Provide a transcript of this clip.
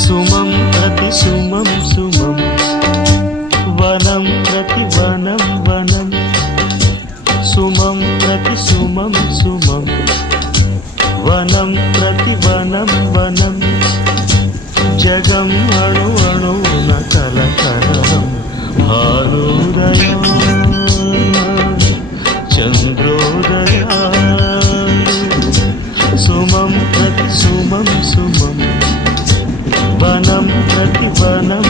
సుమం ప్రతి సుమం సుమం వనం ప్రతి వనం వనం సుమం ప్రతి సుమం సుమం వనం ప్రతి వనం వనం జగం అణు అణువున కలకలం భానుదయం చంద్రోదయ సుమం ప్రతి సుమం సుమం వనం ప్రతి వనం